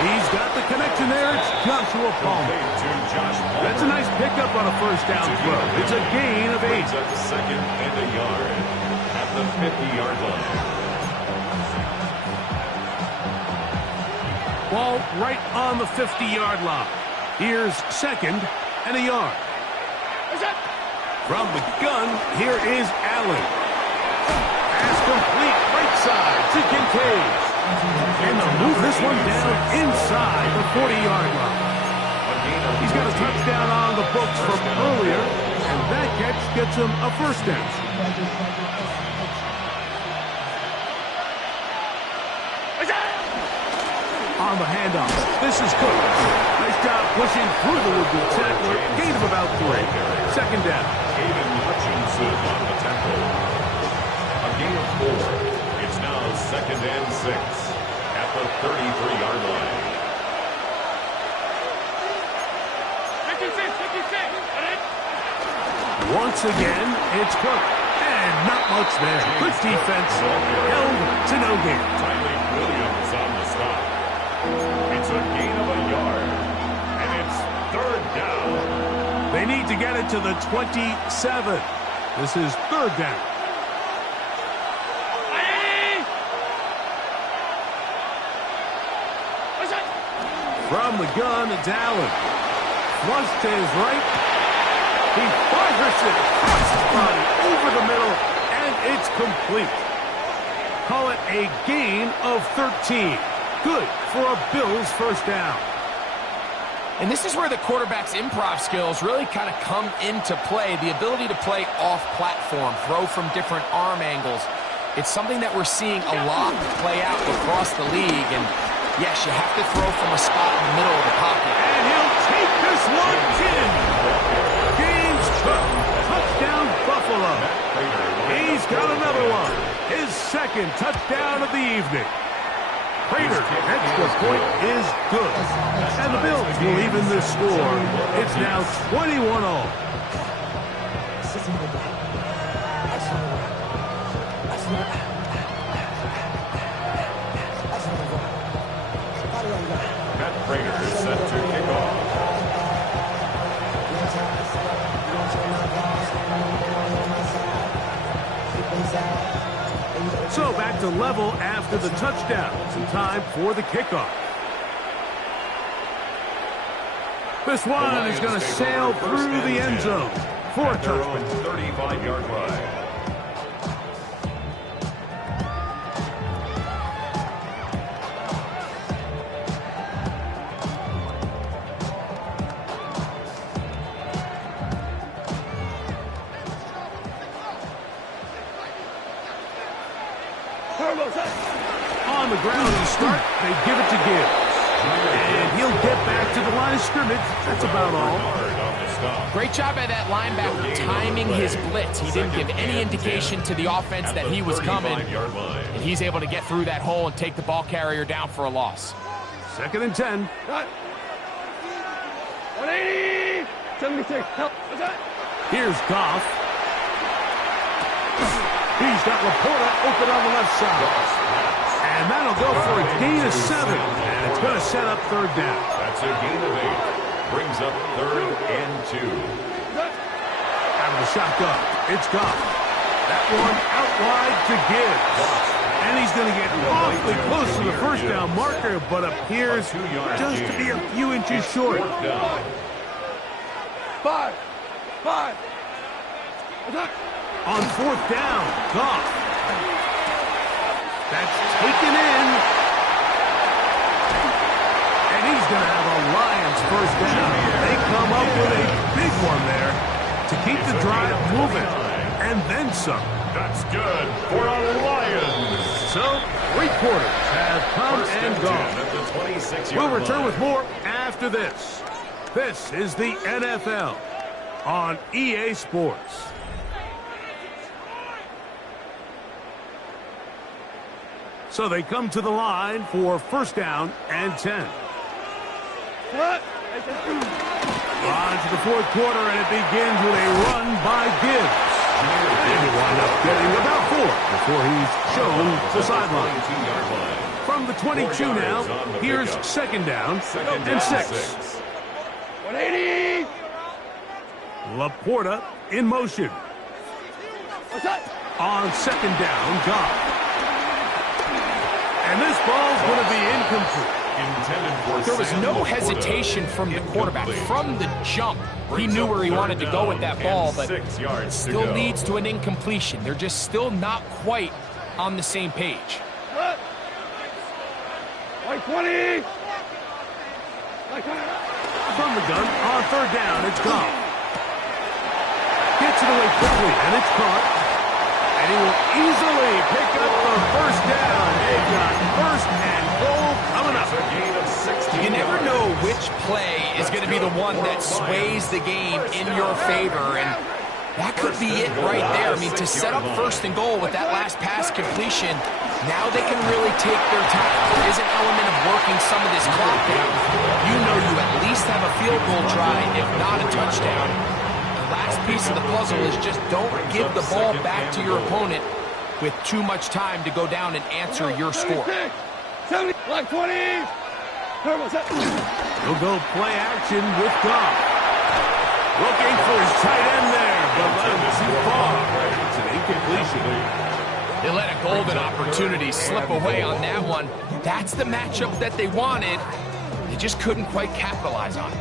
He's got the connection there. It's Joshua Palmer. That's a nice pickup on a first down throw. It's a gain of 8. Second and a yard at the 50-yard line. Ball right on the 50-yard line. Here's 2nd and a yard. From the gun, here is Allen. Pass complete, right side to Kincaid. And they'll move this one down inside the 40-yard line. He's got a touchdown on the books from earlier, and that catch gets him a first down. On the handoff, this is Cook. Nice job pushing through the would-be tackler. Gain of about 3. 2nd down. Aiden Hutchinson on the tackle. A gain of 4. It's now 2nd and 6 at the 33-yard line. 56. Once again, it's Cook. And not much there. Good defense. Held to no gain. Tyler Williams on the stop. It's a gain of a yard. And it's 3rd down. They need to get it to the 27. This is 3rd down. From the gun, it's Allen. Flush to his right. He fires it across his body over the middle, and it's complete. Call it a gain of 13. Good for a Bills first down. And this is where the quarterback's improv skills really kind of come into play. The ability to play off-platform, throw from different arm angles. It's something that we're seeing a lot play out across the league. And yes, you have to throw from a spot in the middle of the pocket. And he'll take this one in. James Cook, touchdown Buffalo. He's got another one. His 2nd touchdown of the evening. Prater's extra point is good. And the Bills will even this score. It's now 21-all. Matt Prater is set to kick off. So back to level after the touchdown. Some time for the kickoff. This one is going to sail through the end zone for a touchdown. 35-yard line. On the ground to start, they give it to Gibbs. And he'll get back to the line of scrimmage. That's about all. Great job by that linebacker timing his blitz. He didn't give any indication to the offense that he was coming. And he's able to get through that hole and take the ball carrier down for a loss. 2nd and 10. 180! 76. Help. Here's Goff. He's got Laporta open on the left side. And that'll go for a gain of 7. And it's going to set up 3rd down. That's a gain of 8. Brings up 3rd and 2. Out of the shotgun, it's Goff. That one out wide to Gibbs. And he's going to get awfully close to the 1st down marker, but appears just to be a few inches short. 5. On 4th down, Goff. That's taken in. And he's going to have a Lions 1st down. They come up with a big one there to keep the drive moving. And then some. That's good for a Lions. So, 3 quarters have come and gone. We'll return with more after this. This is the NFL on EA Sports. So they come to the line for 1st down and 10. On to the 4th quarter, and it begins with a run by Gibbs. And he'll wind up getting about 4 before he's shown the sideline. From the 22 now, here's 2nd down and 6. 180! Laporta in motion. On 2nd down, Goff. And this ball's going to be incomplete. There was no hesitation from the quarterback. From the jump, he knew where he wanted to go with that ball, but it still leads to an incompletion. They're just still not quite on the same page. 20! From the gun, on 3rd down, it's Goff. Gets it away quickly, and it's caught. And he will easily pick up the 1st down. They've got 1st and goal coming up. You never know which play is going to be the one that sways the game in your favor, and that could be it right there. I mean, to set up 1st and goal with that last pass completion, now they can really take their time. There is an element of working some of this clock down. You know you at least have a field goal try, if not a touchdown. Last piece of the puzzle is just don't give the ball back to your opponent with too much time to go down and answer your score. 70, 20. He'll go play action with Goff. Looking for his tight end there, but let him too far. It's an incompletion. They let a golden opportunity slip away on that one. That's the matchup that they wanted. They just couldn't quite capitalize on it.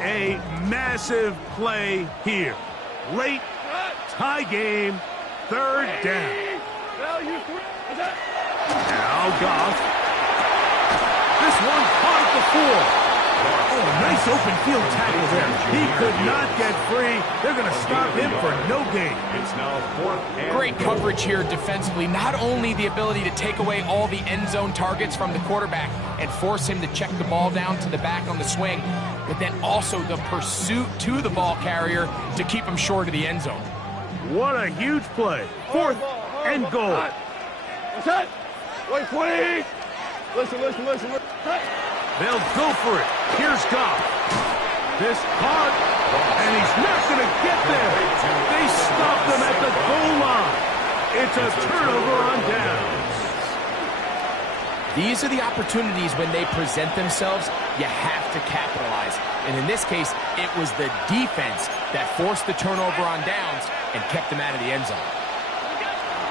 A massive play here. Late tie game, 3rd down. Now Goff. This one caught at the 4. Oh, nice open field tackle there. He could not get free. They're going to stop him for no gain. It's now 4th and Great coverage here defensively. Not only the ability to take away all the end zone targets from the quarterback and force him to check the ball down to the back on the swing, but then also the pursuit to the ball carrier to keep him short of the end zone. What a huge play. 4th and goal. What's that? 20. Listen. They'll go for it. Here's Goff. This caught, and he's not going to get there. They stopped him at the goal line. It's a turnover on downs. These are the opportunities when they present themselves, you have to capitalize. And in this case, it was the defense that forced the turnover on downs and kept them out of the end zone.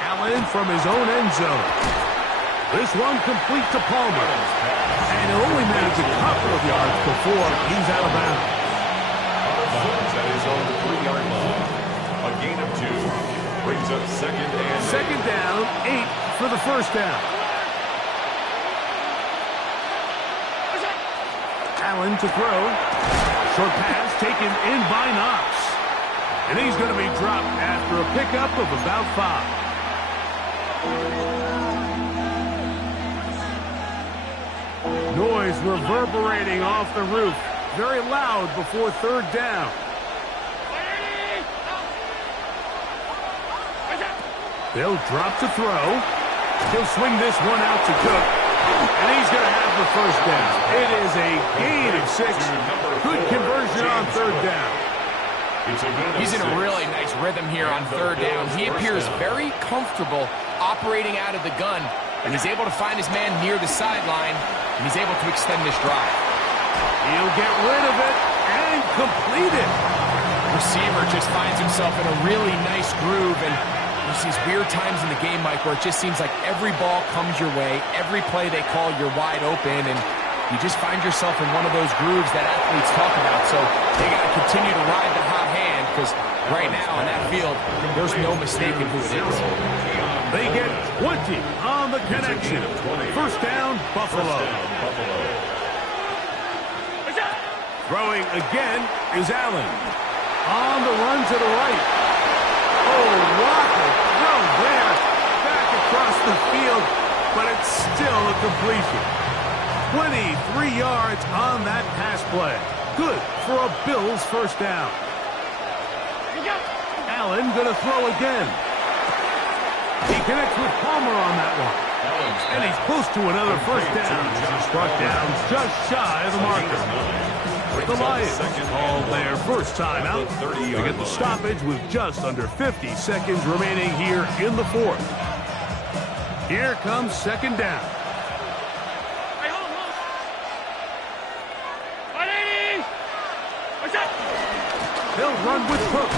Allen from his own end zone. This one complete to Palmer. And he'll only manage a couple of yards before he's out of bounds. At his own 3-yard line. A gain of 2 brings up second and 8. Second down, 8 for the first down. Allen to throw. Short pass taken in by Knox. And he's going to be dropped after a pickup of about 5. Noise reverberating off the roof. Very loud before third down. They'll drop to throw. He'll swing this one out to Cook. And he's going to have the first down. It is a gain of 6. Good conversion on third down. He's in a really nice rhythm here on third down. He appears very comfortable operating out of the gun. And he's able to find his man near the sideline. And he's able to extend this drive. He'll get rid of it and complete it. Receiver just finds himself in a really nice groove, and there's these weird times in the game, Mike, where it just seems like every ball comes your way, every play they call, you're wide open, and you just find yourself in one of those grooves that athletes talk about. So they got to continue to ride the hot hand, because right now in that field, there's no mistaking who it is. They get 20 on the connection. First down, Buffalo. Throwing again is Allen. On the run to the right. Oh, what a throw there. Back across the field, but it's still a completion. 23 yards on that pass play. Good for a Bills first down. Allen going to throw again. He connects with Palmer on that one. And he's close to another first down. He's brought down just shy of the marker. The Lions call their first time out. They get the stoppage with just under 50 seconds remaining here in the fourth. Here comes second down. He'll run with Cook.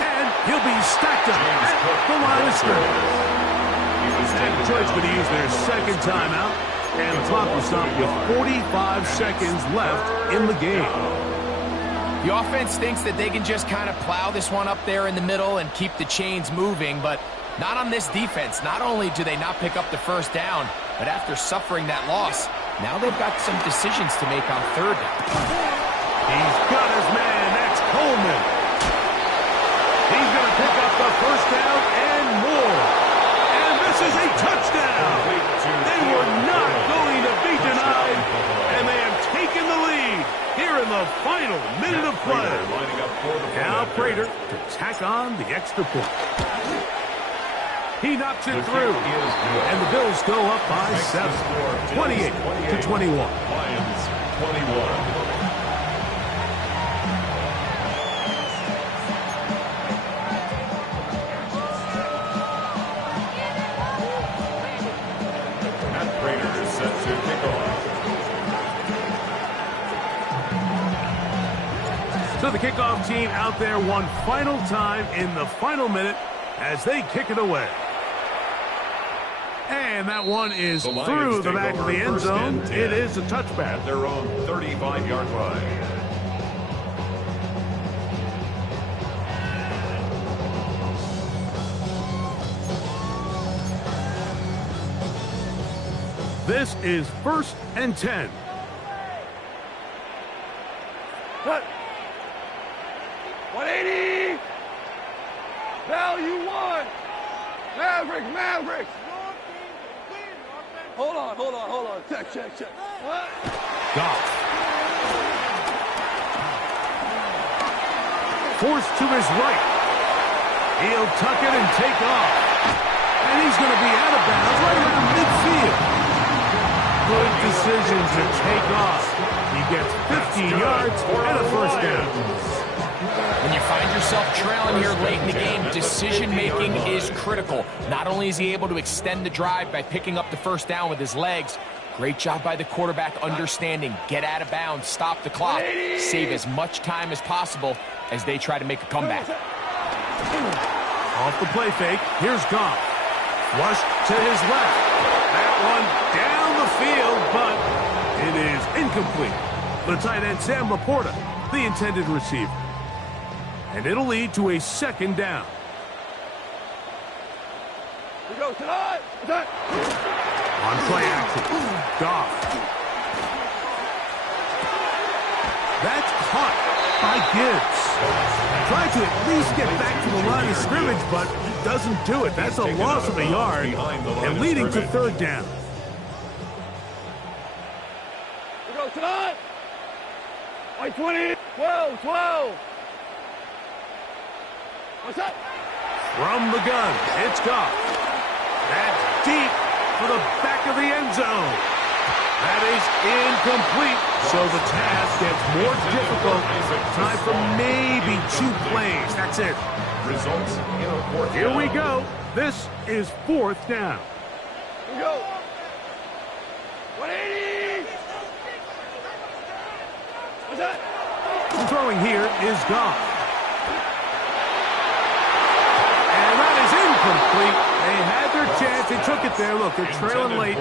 And he'll be stacked up at the line of scrimmage. Detroit's going to use their second timeout. And the clock will stop with 45 seconds left in the game. The offense thinks that they can just kind of plow this one up there in the middle and keep the chains moving, but not on this defense. Not only do they not pick up the first down, but after suffering that loss, now they've got some decisions to make on third down. He's got his man. That's Coleman. He's going to pick up the first down and more. And this is a touchdown. They were not going to be denied, and they have taken the lead here in the final minute of play. Now Prater to tack on the extra point. He knocks it through, and the Bills go up by 7, 28-21. Lions 21. So the kickoff team out there one final time in the final minute as they kick it away. And that one is through the back of the end zone. It is a touchback. At their own 35-yard line. This is 1st and 10. Cut. 180. Value 1. Mavericks. Hold on. Check. What? Goff. Forced to his right. He'll tuck it and take off. And he's going to be out of bounds right around midfield. Good decision to take off. He gets 15 yards and a first down. When you find yourself trailing here late in the game, decision-making is critical. Not only is he able to extend the drive by picking up the first down with his legs, great job by the quarterback understanding, get out of bounds, stop the clock, save as much time as possible as they try to make a comeback. Off the play fake, here's Goff. Flush to his left. That one down the field, but it is incomplete. The tight end, Sam Laporta, the intended receiver. And it'll lead to a second down. We go tonight. On play action, Goff. That's caught by Gibbs. Trying to at least get back to the line of scrimmage, but doesn't do it. That's a loss of a yard and leading to third down. We go tonight. White 20. 12. What's that? From the gun, it's Goff. That's deep for the back of the end zone. That is incomplete, so the task gets more difficult. Time for maybe 2 plays. That's it. Results in a fourth Here down. we go. This is 4th down. We go. 180. What's that? Throwing here is Goff. And that is incomplete. They had their chance. They took it there. Look, they're trailing late.